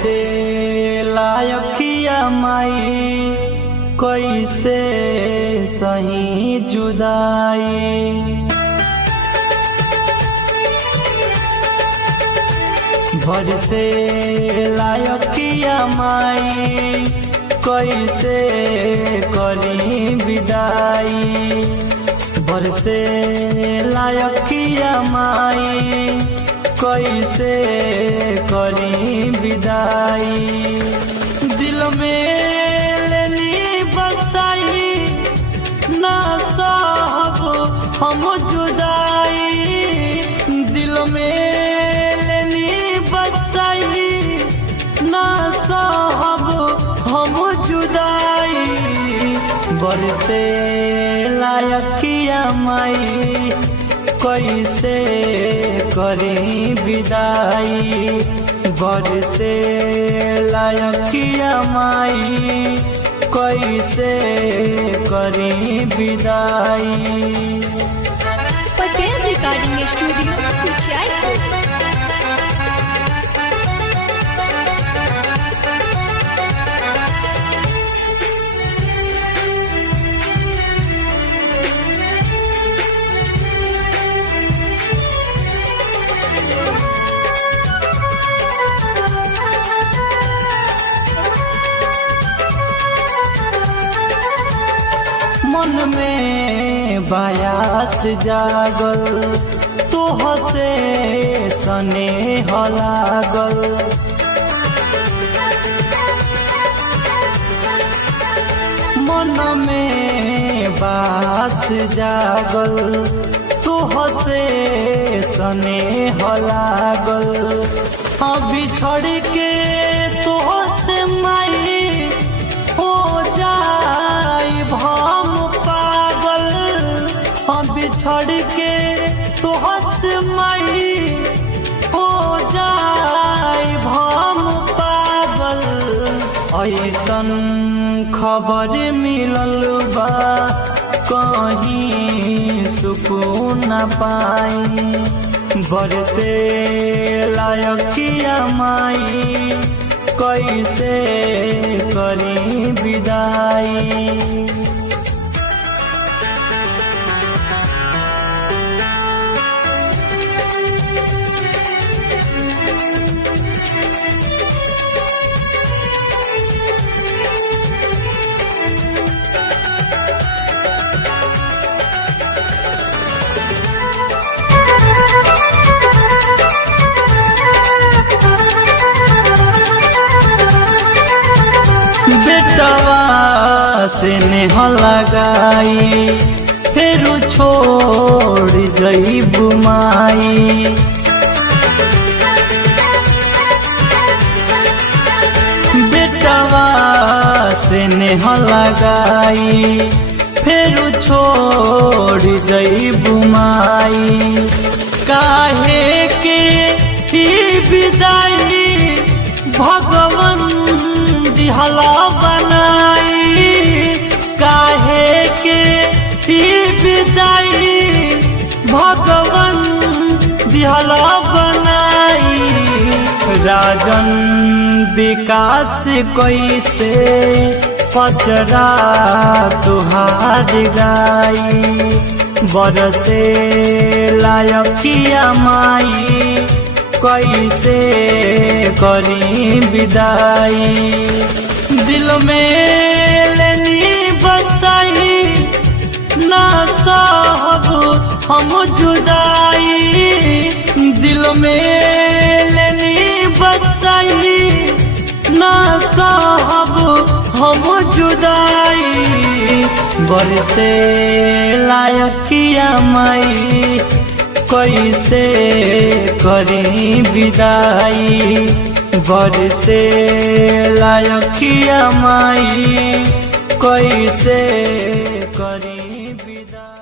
बरसे लायकिया माई कैसे सही जुदाई। बरसे लायकिया माई कैसे करी विदाई। बरसे लायकिया माई कैसे करी विदाई। दिल में लेनी बसाई ना साहब हम जुदाई। दिल में लेनी बसाई ना साहब हम जुदाई। बरसे लायकिया माई कैसे करी विदाई। बरसे लायकिया माई कैसे करी विदाई। Patel recording studio Kuchaikot. मन में बायास जागल तोहसे स्नेह लागल। मन में बास जागल तोहसे स्नेह लागल। अभी छोड़ के तोहसे माई हो जाई हम पागल। अभी छोड़ के तोहसे माई हो जाई हम पागल। ऐसन खबर मिलल बा कहीं सुकून न पाई। बरसे लायकिया माई कैसे करी विदाई। बेटवा से नेह लगाई फिर छोड़ जईबू माई। बेटवा से नेह लगाई फिर छोड़ जईबू माई। काहे के ही विदाई भगवान दिहला बनाई। काहे के ही विदाई भगवान दिहला बनाई। राजन विकास कैसे पचरा तुहार गाई। बरसे लायकिया माई कैसे करी विदाई। दिल में लेनी बसाई ना साहब हम जुदाई। दिल में लेनी बसाई ना साहब हम जुदाई। बरसे लायकिया माई कैसे करी विदाई। बरसे लायकिया माई कैसे करी विदाई।